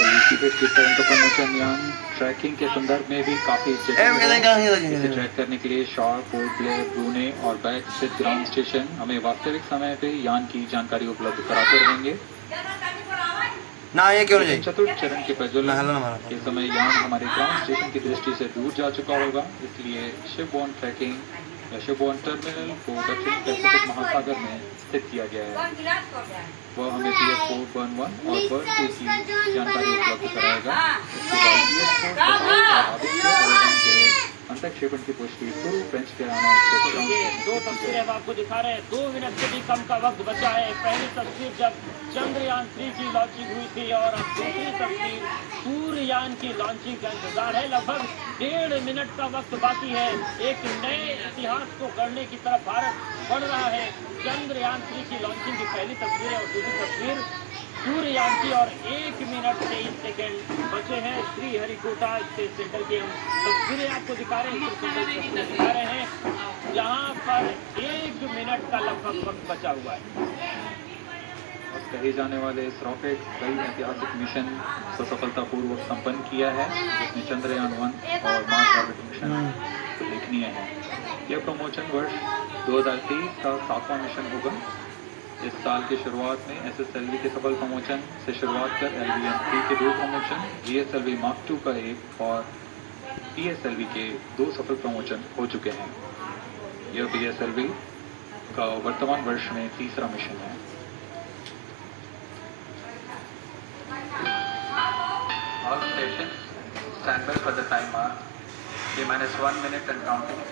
Promotion यान trekking के संदर्भ में भी काफी इसे ट्रैक करने के लिए शॉर, पोर्ट ब्लेयर, ब्रूने और बैक स्थित ग्राउंड स्टेशन हमें वास्तविक समय पे यान की जानकारी उपलब्ध कराते रहेंगे। ना ये क्यों नहीं? चतुर्थ चरण के प्रज्वलन के समय यान हमारे ग्राउंड स्टेशन की दृष्टि से दूर जा चुका होगा, इसलिए शिपबोर्न ट्रैकिंग या शिपबोर्न टर्मिनल को दक्षिणी पैसिफिक महासागर में स्थित किया गया है। वह हमें PS4 बर्न 1 और बर्न 2 की जानकारी उपलब्ध कराएगा। इसके बाद PS4 के अंतक्षेपण की पुष्टि पूर्व फ्रेंच के दो तस्वीरें हम आपको दिखा रहे हैं। 2 मिनट से भी कम का वक्त बचा है। पहली तस्वीर जब चंद्रयान 3 की लॉन्चिंग हुई थी और अब दूसरी तस्वीर सूर्ययान की लॉन्चिंग का इंतजार है। लगभग 1.5 मिनट का वक्त बाकी है। एक नए इतिहास को गढ़ने की तरफ भारत बढ़ रहा है। चंद्रयान 3 की लॉन्चिंग की पहली तस्वीर है और दूसरी तस्वीर सूर्ययान की और 1 मिनट 23 सेकेंड बचे हैं। श्रीहरिकोटा स्पेस सेंटर की तस्वीरें आपको दिखा रहे हैं जहां पर 1 मिनट का लगभग वक्त बचा हुआ है। कहे जाने वाले इस रॉकेट कई ऐतिहासिक मिशन को सफलतापूर्वक संपन्न किया है, जिसमें चंद्रयान 1 और मार्स ऑर्बिट मिशन उल्लेखनीय है। यह प्रमोशन वर्ष 2023 का 7वां मिशन होगा। इस साल की शुरुआत में SSLV के सफल प्रमोशन से शुरुआत कर LVM-3 के 2 प्रमोशन, GSLV Mark II का 1 और PSLV के 2 सफल प्रमोशन हो चुके हैं। यह PSLV का वर्तमान वर्ष में 3रा मिशन है। All stations stand by for the time mark. T-1 minute and counting.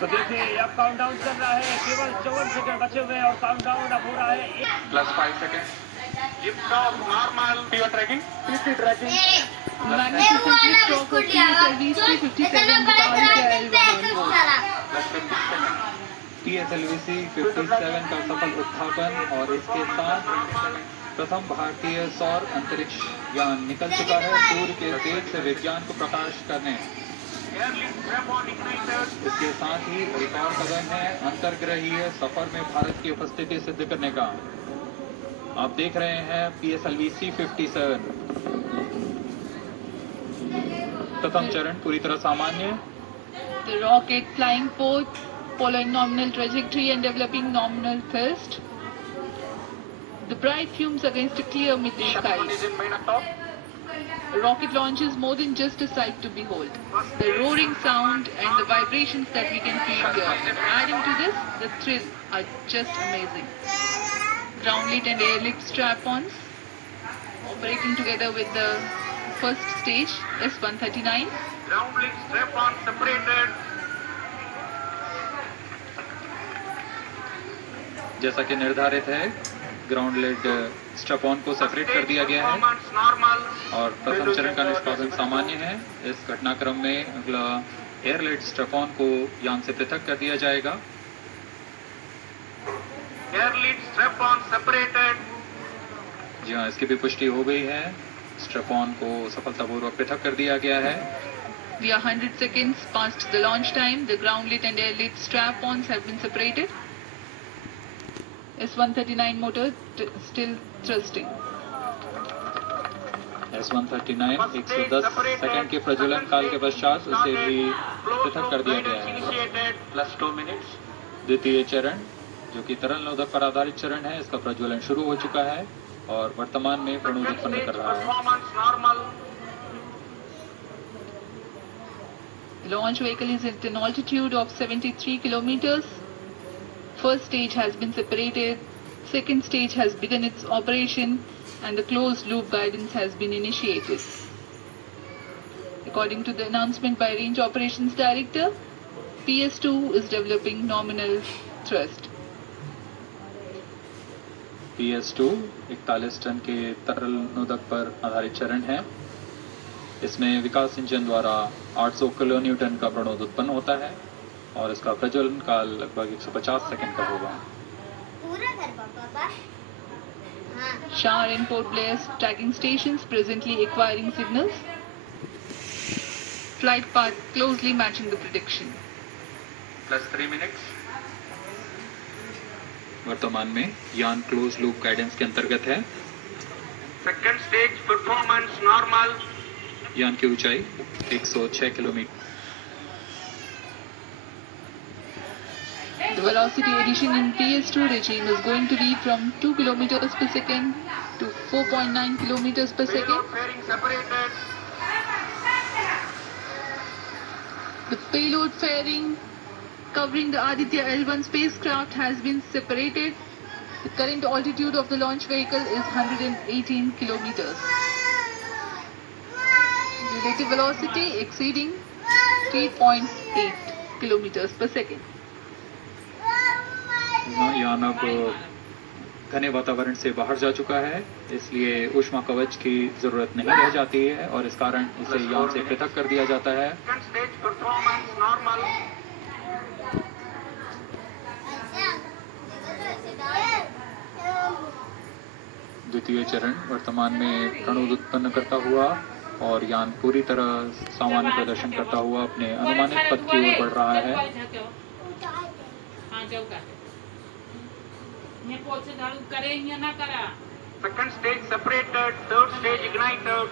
तो देखिए अब काउंटडाउन चल रहा है। केवल 54 सेकंड बचे हुए हैं और काउंटडाउन अब हो रहा है +5 second. Lift off normal PO tracking PC tracking PSLV-C 57 का सफल उत्थापन और इसके साथ प्रथम भारतीय सौर अंतरिक्ष यान निकल चुका है सूर्य के तेज से विज्ञान को प्रकाश करने। इसके साथ ही एक और कदम है अंतर्ग्रहीय सफर में भारत की उपस्थिति सिद्ध करने का। आप देख रहे हैं PSLV-C 57 प्रथम चरण पूरी तरह सामान्य। The rocket flying port, following nominal trajectory and developing nominal thrust. The bright fumes against a clear midday sky. A rocket launch is more than just a sight to behold. The roaring sound and the vibrations that we can feel here. Adding to this, the thrill are just amazing. Ground lit and air lift strap-ons operating together with the first stage S139. Ground lit strap-on separated. जैसा कि निर्धारित है, ground lead strap-on को separate कर दिया गया है और प्रथम चरण का निष्पादन सामान्य है। इस घटनाक्रम में अगला एयर लेड स्ट्रैप-ऑन को यान से पृथक कर दिया जाएगा। Air led strap on separated. जी हाँ, इसकी भी पुष्टि हो गई है। स्ट्रैप-ऑन को सफलतापूर्वक पृथक कर दिया गया है। We are 100 seconds past the launch time. The ground lit and air lit strap-ons have been separated. S139 motor still thrusting. S139 110 second के प्रज्वलन काल के पश्चात उसे भी पृथक कर दिया गया है। +2 मिनट्स। द्वितीय चरण जो कि तरल नोदक पर आधारित चरण है, इसका प्रज्वलन शुरू हो चुका है और वर्तमान में प्रणोद उत्पन्न कर रहा है। The launch vehicle is at an altitude of 73 kilometers. First stage has been separated, second stage has begun its operation and the closed loop guidance has been initiated. According to the announcement by Range Operations Director, PS2 is developing nominal thrust. PS2 41 ton के तरल नोदक पर आधारित चरण है। इसमें विकास engine द्वारा 800 kilo Newton का प्रणोद उत्पन्न होता है और इसका प्रज्वलन काल लगभग 150 सेकंड का होगा। Shar and Port Blair tracking stations presently acquiring signals. Flight path closely matching the prediction. +3 minutes. वर्तमान में यान क्लोज लूप गाइडेंस के अंतर्गत है। Second stage performance normal. यान की ऊंचाई 106 kilometre. The velocity addition in PS2 regime is going to be from 2 kilometers per second to 4.9 kilometers per second. Payload fairing separated. The payload fairing covering the Aditya L1 spacecraft has been separated. The current altitude of the launch vehicle is 118 kilometers. Relative velocity exceeding 3.8 kilometers per second. यान अब घने वातावरण से बाहर जा चुका है, इसलिए ऊष्मा कवच की जरूरत नहीं रह जाती है और इस कारण इसे यान से पृथक कर दिया जाता है। Second stage performance normal. द्वितीय चरण वर्तमान में प्रणोद उत्पन्न करता हुआ और यान पूरी तरह सामान्य प्रदर्शन करता हुआ अपने अनुमानित पथ की ओर बढ़ रहा है। Second stage separated. Third stage ignited.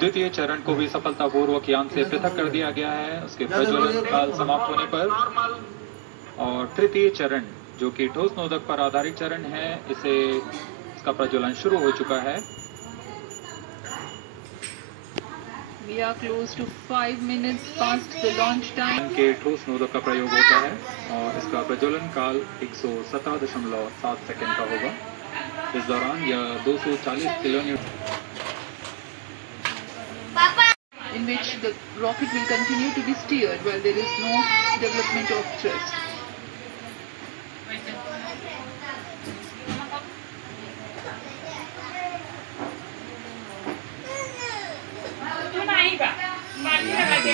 द्वितीय चरण को भी सफलतापूर्वक यान से पृथक कर दिया गया है उसके प्रज्वलन काल समाप्त होने पर। Normal. और तृतीय चरण जो कि ठोस नोदक पर आधारित चरण है, इसका प्रज्वलन शुरू हो चुका है। We are close to 5 minutes past the launch time. के ठोस नोदक का प्रयोग होता है और इसका प्रज्वलन काल 117.7 सेकंड का होगा। इस दौरान यह 240 kilometre in which the rocket will continue to be steered while there is no development of thrust.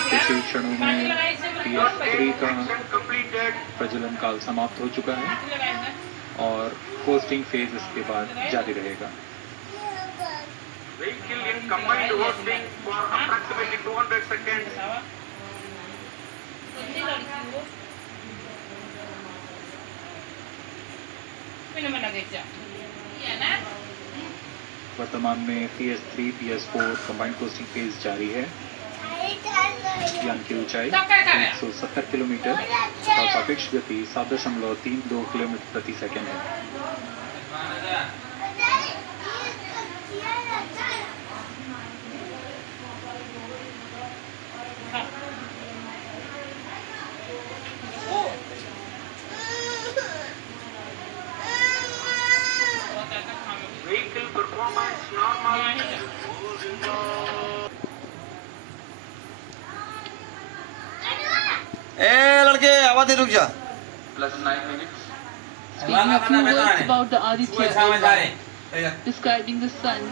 कुछ ही क्षणों में PS3 का Completed. प्रज्वलन काल समाप्त हो चुका है और कोस्टिंग फेज इसके बाद जारी रहेगा। Vehicle in combined hosting for approximately 200 seconds. वर्तमान में PS3 PS4 combined costing phase जारी है। यान की ऊंचाई 170 किलोमीटर और सापेक्ष गति 7.32 किलोमीटर प्रति सेकंड है। Vehicle performance normal. ए लड़के आवाज रुक जा। Plus 9 minutes. Speaking a few words about the Aditya L1, describing the sun,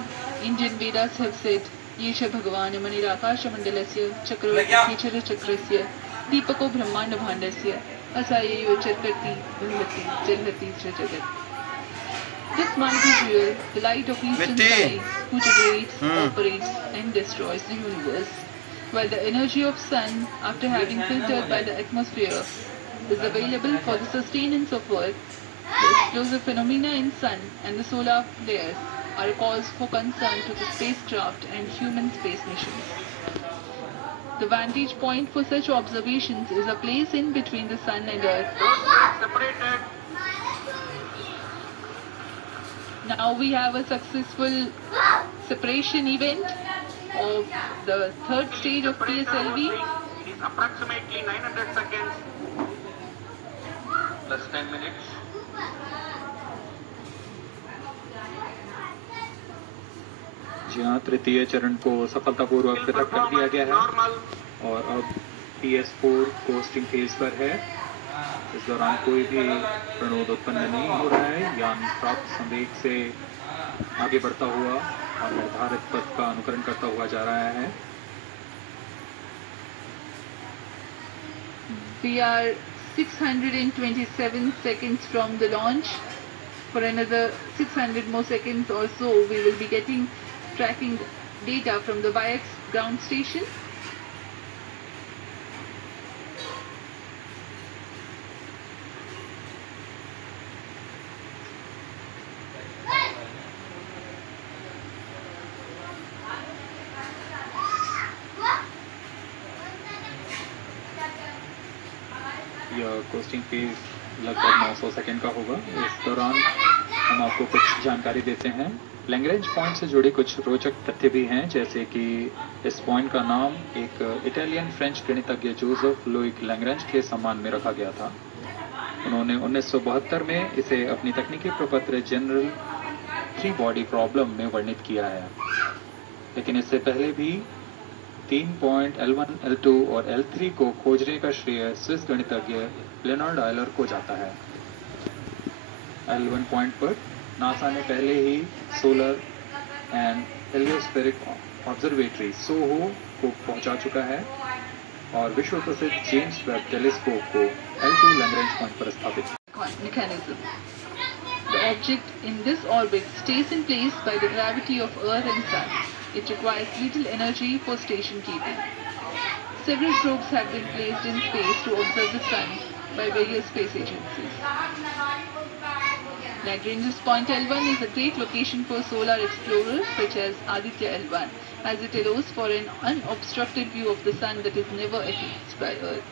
Indian Vedas have said, Yesha Bhagavan Manirakaashamandalasya Chakravatyechara Chakrasya Deepako Brahmanda Bhandasya Asayayo Charkati Bhumati Jalhati Jagat. This might be real, the light of eastern sky, who generates, operates and destroys the universe, while the energy of sun, after having filtered by the atmosphere, is available for the sustenance of Earth. The explosive phenomena in sun and the solar flares are a cause for concern to the spacecraft and human space missions. The vantage point for such observations is a place in between the sun and Earth. Separated. Now we have a successful separation event of the third stage of PSLV. It is approximately 900 seconds. Plus 10 minutes. जी हाँ, तृतीय चरण को सफलतापूर्वक पृथक कर दिया गया है Normal. और अब PS4 कोस्टिंग फेज पर है। इस दौरान कोई भी प्रणोद उत्पन्न नहीं हो रहा है। यान प्राप्त संवेग से आगे बढ़ता हुआ और निर्धारित पथ का अनुकरण करता हुआ जा रहा है। We are 627 seconds from the launch. For another 600 more seconds or so, we will be getting tracking data from the VIAX ground station. Costing phase लगभग 900 सेकेंड का होगा। इस दौरान हम आपको कुछ जानकारी देते हैं। लैग्रेंज पॉइंट से जुड़े कुछ रोचक तथ्य भी हैं, जैसे कि इस पॉइंट का नाम एक इटालियन फ्रेंच गणितज्ञ जोसेफ लुइग लैग्रेंज के सम्मान में रखा गया था। उन्होंने 1972 में इसे अपनी तकनीकी प्रपत्र जनरल 3 बॉडी प्रॉब्लम में वर्णित किया है, लेकिन इससे पहले भी 3 पॉइंट L1, L2 और L3 को खोजने का श्रेय स्विस गणितज्ञ लेनार्ड आयलर को जाता है। L1 पॉइंट पर नासा ने पहले ही सोलर एंड हेलियोस्फेरिक ऑब्जर्वेटरी सोहो को पहुंचा चुका है और विश्व प्रसिद्ध जेम्स वेब टेलीस्कोप को L2 लैग्रेंज पॉइंट पर स्थापित mechanism. The object in this orbit stays in place by the gravity of Earth and Sun. It requires little energy for station keeping. Several probes have been placed in space to observe the Sun by various space agencies. Lagrange's point L1 is a great location for solar explorers such as Aditya L1, as it allows for an unobstructed view of the Sun that is never eclipsed by Earth.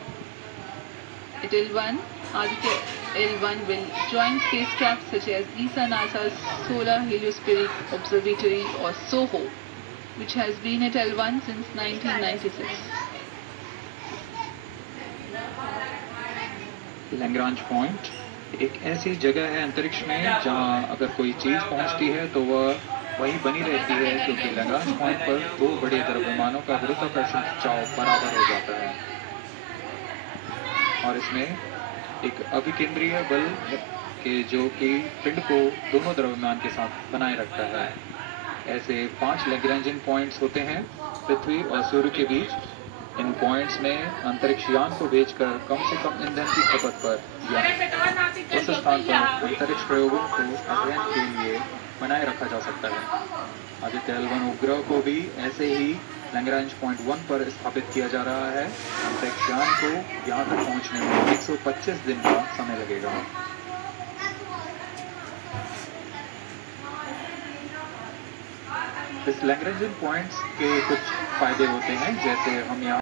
At L1, Aditya L1 will join spacecraft such as ESA NASA's Solar Heliospheric Observatory or SOHO, which has been at L1 since 1996. Lagrange point एक ऐसी जगह है अंतरिक्ष में जहां अगर कोई चीज पहुंचती है तो वह वहीं बनी रहती है, क्योंकि लैग्रांज पॉइंट पर 2 बड़े द्रव्यमानों का गुरुत्वाकर्षण खिंचाव बराबर हो जाता है और इसमें एक अभिकेंद्रीय बल के जो कि पिंड को दोनों द्रव्यमान के साथ बनाए रखता है। ऐसे 5 लैग्रेंजियन पॉइंट्स होते हैं पृथ्वी और सूर्य के बीच। इन पॉइंट्स में अंतरिक्ष यान को भेजकर कम से कम ईंधन की खपत पर या उस स्थान पर अंतरिक्ष प्रयोगों को अध्ययन के लिए बनाए रखा जा सकता है। आदित्य L1 उपग्रह को भी ऐसे ही लैग्रेंज पॉइंट 1 पर स्थापित किया जा रहा है। अंतरिक्ष यान को यहाँ तक पहुँचने में 125 दिन का समय लगेगा। इस लैग्रेंजियन पॉइंट्स के कुछ फायदे होते हैं, जैसे हम यहाँ